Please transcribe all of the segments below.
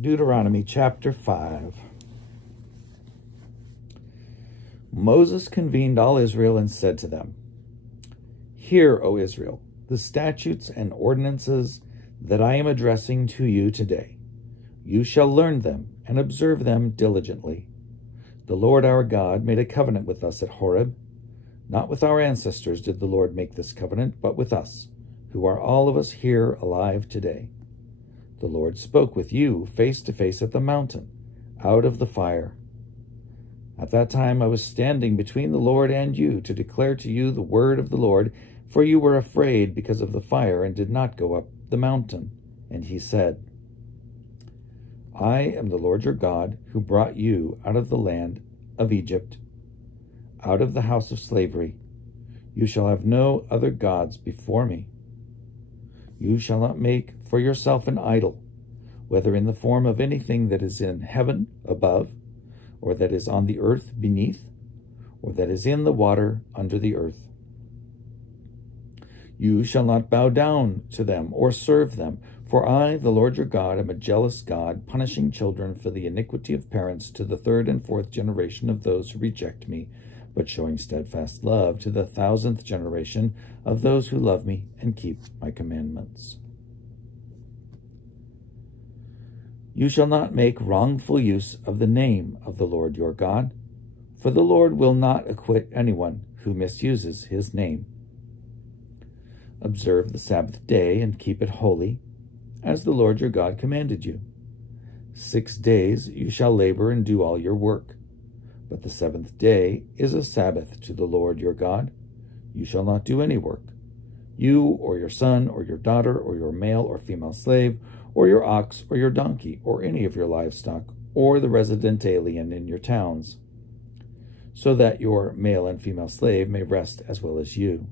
Deuteronomy chapter 5. Moses convened all Israel and said to them, "Hear, O Israel, the statutes and ordinances that I am addressing to you today. You shall learn them and observe them diligently. The Lord our God made a covenant with us at Horeb. Not with our ancestors did the Lord make this covenant, but with us, who are all of us here alive today. The Lord spoke with you face to face at the mountain, out of the fire. At that time I was standing between the Lord and you to declare to you the word of the Lord, for you were afraid because of the fire and did not go up the mountain." And he said, "I am the Lord your God, who brought you out of the land of Egypt, out of the house of slavery. You shall have no other gods before me. You shall not make for yourself an idol, whether in the form of anything that is in heaven above, or that is on the earth beneath, or that is in the water under the earth. You shall not bow down to them or serve them, for I, the Lord your God, am a jealous God, punishing children for the iniquity of parents to the third and fourth generation of those who reject me, but showing steadfast love to the 1,000th generation of those who love me and keep my commandments. You shall not make wrongful use of the name of the Lord your God, for the Lord will not acquit anyone who misuses his name. Observe the Sabbath day and keep it holy, as the Lord your God commanded you. 6 days you shall labor and do all your work, but the 7th day is a Sabbath to the Lord your God. You shall not do any work, you or your son or your daughter or your male or female slave, or your ox or your donkey, or any of your livestock, or the resident alien in your towns, so that your male and female slave may rest as well as you.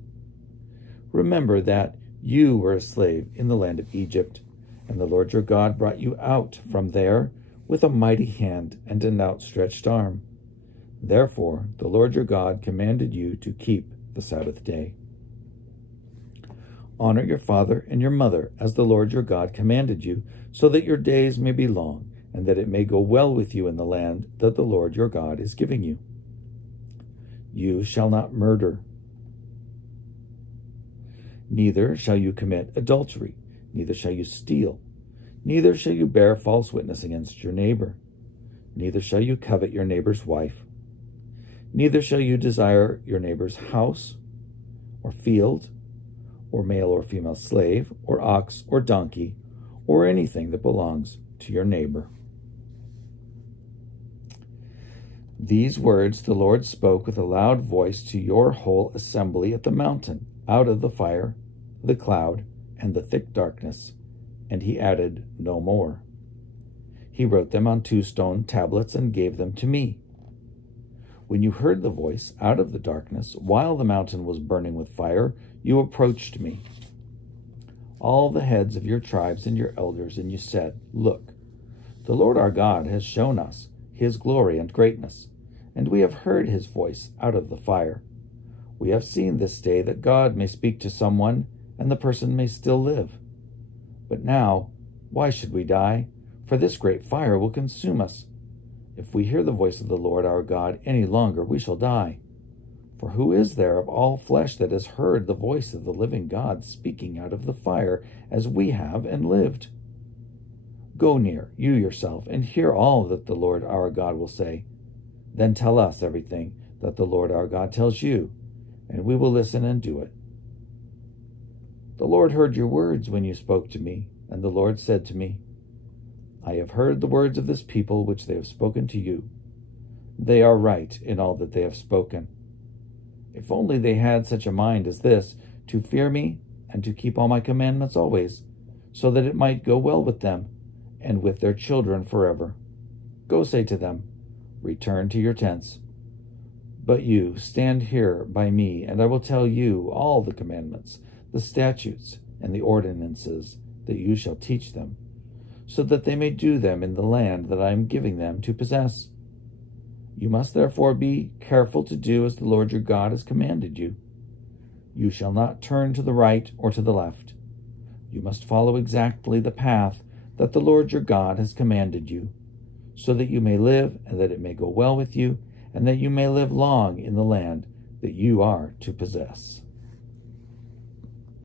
Remember that you were a slave in the land of Egypt, and the Lord your God brought you out from there with a mighty hand and an outstretched arm. Therefore, the Lord your God commanded you to keep the Sabbath day. Honor your father and your mother, as the Lord your God commanded you, so that your days may be long, and that it may go well with you in the land that the Lord your God is giving you. You shall not murder. Neither shall you commit adultery. Neither shall you steal. Neither shall you bear false witness against your neighbor. Neither shall you covet your neighbor's wife. Neither shall you desire your neighbor's house, or field, or male or female slave, or ox or donkey, or anything that belongs to your neighbor." These words the Lord spoke with a loud voice to your whole assembly at the mountain, out of the fire, the cloud, and the thick darkness, and he added no more. He wrote them on 2 stone tablets and gave them to me. When you heard the voice out of the darkness, while the mountain was burning with fire, you approached me, all the heads of your tribes and your elders, and you said, "Look, the Lord our God has shown us his glory and greatness, and we have heard his voice out of the fire. We have seen this day that God may speak to someone, and the person may still live. But now, why should we die? For this great fire will consume us. If we hear the voice of the Lord our God any longer, we shall die. For who is there of all flesh that has heard the voice of the living God speaking out of the fire, as we have and lived? Go near, you yourself, and hear all that the Lord our God will say. Then tell us everything that the Lord our God tells you, and we will listen and do it." The Lord heard your words when you spoke to me, and the Lord said to me, "I have heard the words of this people which they have spoken to you. They are right in all that they have spoken. If only they had such a mind as this, to fear me and to keep all my commandments always, so that it might go well with them and with their children forever. Go say to them, 'Return to your tents.' But you, stand here by me, and I will tell you all the commandments, the statutes, and the ordinances that you shall teach them, so that they may do them in the land that I am giving them to possess. You must therefore be careful to do as the Lord your God has commanded you. You shall not turn to the right or to the left. You must follow exactly the path that the Lord your God has commanded you, so that you may live, and that it may go well with you, and that you may live long in the land that you are to possess.